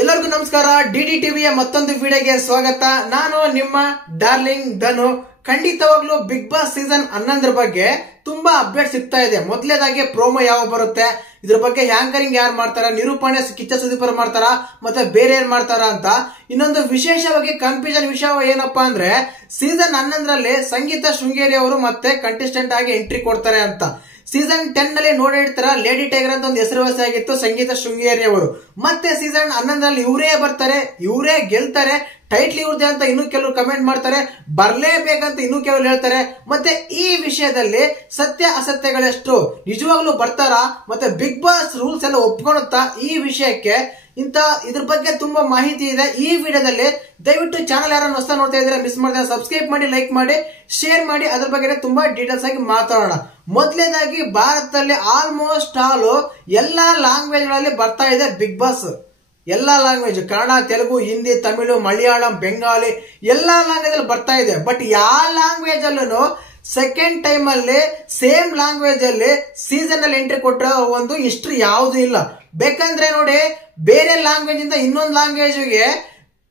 ಎಲ್ಲರಿಗೂ ನಮಸ್ಕಾರ. ಡಿಡಿ ಟಿವಿಯ ಮತ್ತೊಂದು ವಿಡಿಯೋಗೆ ಸ್ವಾಗತ. ನಾನು ನಿಮ್ಮ ಡಾರ್ಲಿಂಗ್ ಧನು. ಖಂಡಿತವಾಗ್ಲೂ ಬಿಗ್ ಬಾಸ್ ಸೀಸನ್ 11 ಬಗ್ಗೆ ತುಂಬಾ ಅಪ್ಡೇಟ್ ಸಿಗ್ತಾ ಇದೆ. ಮೊದಲನೇದಾಗಿ ಪ್ರೋಮೋ ಯಾವಾಗ ಬರುತ್ತೆ, ಇದ್ರ ಬಗ್ಗೆ ಹ್ಯಾಂಕರಿಂಗ್ ಯಾರು ಮಾಡ್ತಾರ, ನಿರೂಪಣೆ ಕಿಚ್ಚ ಸುದೀಪ್ ಮಾಡ್ತಾರ, ಮತ್ತೆ ಬೇರೆ ಏನ್ ಮಾಡ್ತಾರ ಅಂತ. ಇನ್ನೊಂದು ವಿಶೇಷವಾಗಿ ಕನ್ಫ್ಯೂಷನ್ ವಿಷಯ ಏನಪ್ಪಾ ಅಂದ್ರೆ, ಸೀಸನ್ 11ರಲ್ಲಿ ಸಂಗೀತ ಶೃಂಗೇರಿ ಅವರು ಮತ್ತೆ ಕಂಟೆಸ್ಟೆಂಟ್ ಆಗಿ ಎಂಟ್ರಿ ಕೊಡ್ತಾರೆ ಅಂತ. ಸೀಸನ್ 10 ನಲ್ಲಿ ನೋಡಿರ್ತಾರ, ಲೇಡಿ ಟೈಗರ್ ಅಂತ ಒಂದು ಹೆಸರುವಾಸಿಯಾಗಿತ್ತು ಸಂಗೀತ ಶೃಂಗೇರಿ ಅವರು. ಮತ್ತೆ ಸೀಸನ್ 11ರಲ್ಲಿ ಇವರೇ ಬರ್ತಾರೆ, ಇವರೇ ಗೆಲ್ತಾರೆ, ಟೈಟ್ಲ್ ಇವ್ರದೇ ಅಂತ ಇನ್ನೂ ಕೆಲವರು ಕಮೆಂಟ್ ಮಾಡ್ತಾರೆ, ಬರ್ಲೇಬೇಕಂತ ಇನ್ನೂ ಕೆಲವರು ಹೇಳ್ತಾರೆ. ಮತ್ತೆ ಈ ವಿಷಯದಲ್ಲಿ ಸತ್ಯ ಅಸತ್ಯಗಳೆಷ್ಟು, ನಿಜವಾಗ್ಲೂ ಬರ್ತಾರಾ, ಮತ್ತೆ ಬಿಗ್ ಬಾಸ್ ರೂಲ್ಸ್ ಎಲ್ಲ ಒಪ್ಕೊಳುತ್ತಾ ಈ ವಿಷಯಕ್ಕೆ ಇದ್ರ ಬಗ್ಗೆ ತುಂಬಾ ಮಾಹಿತಿ ಇದೆ ಈ ವಿಡಿಯೋದಲ್ಲಿ. ದಯವಿಟ್ಟು ಚಾನಲ್ ಯಾರನ್ನ ಹೊಸ ನೋಡ್ತಾ ಇದ್ರೆ ಮಿಸ್ ಮಾಡಿದ್ರೆ ಸಬ್ಸ್ಕ್ರೈಬ್ ಮಾಡಿ, ಲೈಕ್ ಮಾಡಿ, ಶೇರ್ ಮಾಡಿ. ಅದ್ರ ಬಗ್ಗೆ ತುಂಬಾ ಡೀಟೇಲ್ಸ್ ಆಗಿ ಮಾತಾಡೋಣ. ಮೊದಲನೇದಾಗಿ ಭಾರತದಲ್ಲಿ ಆಲ್ಮೋಸ್ಟ್ ಆಲ್ ಎಲ್ಲಾ ಲ್ಯಾಂಗ್ವೇಜ್ ಗಳಲ್ಲಿ ಬರ್ತಾ ಇದೆ ಬಿಗ್ ಬಾಸ್. ಎಲ್ಲಾ ಲ್ಯಾಂಗ್ವೇಜ್, ಕನ್ನಡ, ತೆಲುಗು, ಹಿಂದಿ, ತಮಿಳು, ಮಲಯಾಳಂ, ಬೆಂಗಾಲಿ, ಎಲ್ಲಾ ಲ್ಯಾಂಗ್ವೇಜ್ ಅಲ್ಲಿ ಬರ್ತಾ ಇದೆ. ಬಟ್ ಯಾವ ಲ್ಯಾಂಗ್ವೇಜ್ ಅಲ್ಲೂ ಸೆಕೆಂಡ್ ಟೈಮ್ ಅಲ್ಲಿ ಸೇಮ್ ಲ್ಯಾಂಗ್ವೇಜ್ ಅಲ್ಲಿ ಸೀಸನ್ ಅಲ್ಲಿ ಎಂಟ್ರಿ ಕೊಟ್ಟ ಒಂದು ಹಿಸ್ಟ್ರಿ ಯಾವುದು ಇಲ್ಲ. ಬೇಕಂದ್ರೆ ನೋಡಿ, ಬೇರೆ ಲ್ಯಾಂಗ್ವೇಜ್ ಇಂದ ಇನ್ನೊಂದು ಲ್ಯಾಂಗ್ವೇಜ್ ಗೆ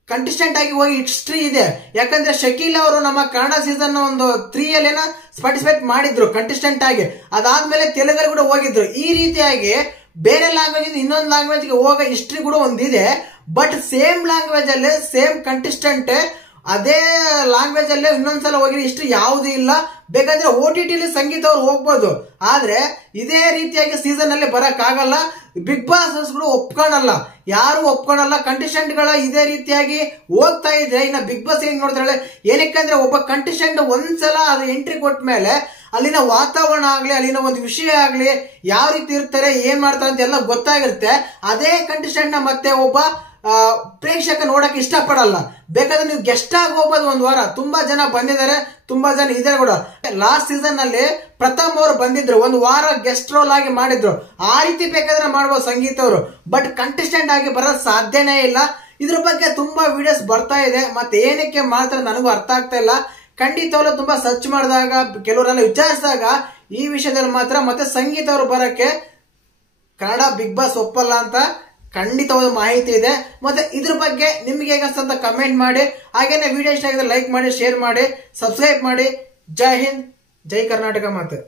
ಕಂಟೆಸ್ಟೆಂಟ್ ಆಗಿ ಹೋಗಿ ಹಿಸ್ಟ್ರಿ ಇದೆ. ಯಾಕಂದ್ರೆ ಶಕೀಲ್ ಅವರು ನಮ್ಮ ಕನ್ನಡ ಸೀಸನ್ ಒಂದು 3 ಅಲ್ಲಿ ಪಾರ್ಟಿಸಿಪೇಟ್ ಮಾಡಿದ್ರು ಕಂಟೆಸ್ಟೆಂಟ್ ಆಗಿ. ಅದಾದ್ಮೇಲೆ ತೆಲುಗಲ್ಲಿ ಕೂಡ ಹೋಗಿದ್ರು. ಈ ರೀತಿಯಾಗಿ ಬೇರೆ ಲ್ಯಾಂಗ್ವೇಜ್ ಇಂದ ಇನ್ನೊಂದು ಲ್ಯಾಂಗ್ವೇಜ್ ಗೆ ಹೋಗೋ ಹಿಸ್ಟ್ರಿ ಕೂಡ ಒಂದಿದೆ. ಬಟ್ ಸೇಮ್ ಲ್ಯಾಂಗ್ವೇಜ್ ಅಲ್ಲಿ ಸೇಮ್ ಕಂಟೆಸ್ಟೆಂಟ್ ಅದೇ ಲ್ಯಾಂಗ್ವೇಜ್ ಅಲ್ಲೇ ಇನ್ನೊಂದ್ಸಲ ಹೋಗಿರೋ ಹಿಸ್ಟ್ರಿ ಯಾವುದು ಇಲ್ಲ. ಬೇಕಾದ್ರೆ OTT ಸಂಗೀತ ಅವ್ರು ಹೋಗ್ಬೋದು, ಆದ್ರೆ ಇದೇ ರೀತಿಯಾಗಿ ಸೀಸನ್ ಅಲ್ಲಿ ಬರಕ್ ಆಗಲ್ಲ. ಬಿಗ್ ಬಾಸ್ ಗಳು ಒಪ್ಕೊಳಲ್ಲ, ಯಾರು ಒಪ್ಕೊಳಲ್ಲ. ಕಂಟೆಸ್ಟೆಂಟ್ ಗಳ ಇದೇ ರೀತಿಯಾಗಿ ಹೋಗ್ತಾ ಇದ್ರೆ ಇನ್ನ ಬಿಗ್ ಬಾಸ್ ಹೆಂಗ್ ನೋಡ್ತಾಳೆ, ಏನಕ್ಕಂದ್ರೆ ಒಬ್ಬ ಕಂಟೆಸ್ಟೆಂಟ್ ಒಂದ್ಸಲ ಅದು ಎಂಟ್ರಿ ಕೊಟ್ಟ ಮೇಲೆ ಅಲ್ಲಿನ ವಾತಾವರಣ ಆಗ್ಲಿ, ಅಲ್ಲಿನ ಒಂದು ವಿಷಯ ಆಗ್ಲಿ, ಯಾವ ರೀತಿ ಇರ್ತಾರೆ, ಏನ್ ಮಾಡ್ತಾರೆ ಅಂತ ಎಲ್ಲ ಗೊತ್ತಾಗಿರುತ್ತೆ. ಅದೇ ಕಂಟೆಸ್ಟೆಂಟ್ ನ ಮತ್ತೆ ಒಬ್ಬ ಪ್ರೇಕ್ಷಕ ನೋಡಕ್ ಇಷ್ಟಪಡಲ್ಲ. ಬೇಕಾದ್ರೆ ನೀವು ಗೆಸ್ಟ್ ಆಗಿ ಹೋಗ್ಬೋದು. ಒಂದ್ ವಾರ ತುಂಬಾ ಜನ ಬಂದಿದ್ದಾರೆ, ತುಂಬಾ ಜನ ಇದ್ದಾರೆ ಕೂಡ. ಲಾಸ್ಟ್ ಸೀಸನ್ ನಲ್ಲಿ ಪ್ರಥಮ್ ಅವರು ಬಂದಿದ್ರು, ಒಂದು ವಾರ ಗೆಸ್ಟ್ ರೋಲ್ ಆಗಿ ಮಾಡಿದ್ರು. ಆ ರೀತಿ ಬೇಕಾದ್ರೆ ಮಾಡ್ಬೋದು ಸಂಗೀತ ಅವರು. ಬಟ್ ಕಂಟೆಸ್ಟೆಂಟ್ ಆಗಿ ಬರೋದ್ ಸಾಧ್ಯನೇ ಇಲ್ಲ. ಇದ್ರ ಬಗ್ಗೆ ತುಂಬಾ ವಿಡಿಯೋಸ್ ಬರ್ತಾ ಇದೆ, ಮತ್ತೆ ಏನಕ್ಕೆ ಮಾಡ್ತಾರೆ ನನಗೂ ಅರ್ಥ ಆಗ್ತಾ ಇಲ್ಲ. ಖಂಡಿತವಾಗ್ಲೂ ತುಂಬಾ ಸರ್ಚ್ ಮಾಡಿದಾಗ, ಕೆಲವರೆಲ್ಲ ವಿಚಾರಿಸಿದಾಗ ಈ ವಿಷಯದಲ್ಲಿ ಮಾತ್ರ ಮತ್ತೆ ಸಂಗೀತ ಅವರು ಬರಕ್ಕೆ ಕನ್ನಡ ಬಿಗ್ ಬಾಸ್ ಒಪ್ಪಲ್ಲ ಅಂತ ಖಂಡಿತವಾದ ಮಾಹಿತಿ ಇದೆ. ಮತ್ತೆ ಇದ್ರ ಬಗ್ಗೆ ನಿಮ್ಗೆ ಹೇಗಂತ ಕಮೆಂಟ್ ಮಾಡಿ. ಹಾಗೇನೆ ವಿಡಿಯೋ ಇಷ್ಟ ಆಗಿದ್ರೆ ಲೈಕ್ ಮಾಡಿ, ಶೇರ್ ಮಾಡಿ, ಸಬ್ಸ್ಕ್ರೈಬ್ ಮಾಡಿ. ಜೈ ಹಿಂದ್, ಜೈ ಕರ್ನಾಟಕ ಮಾತೆ.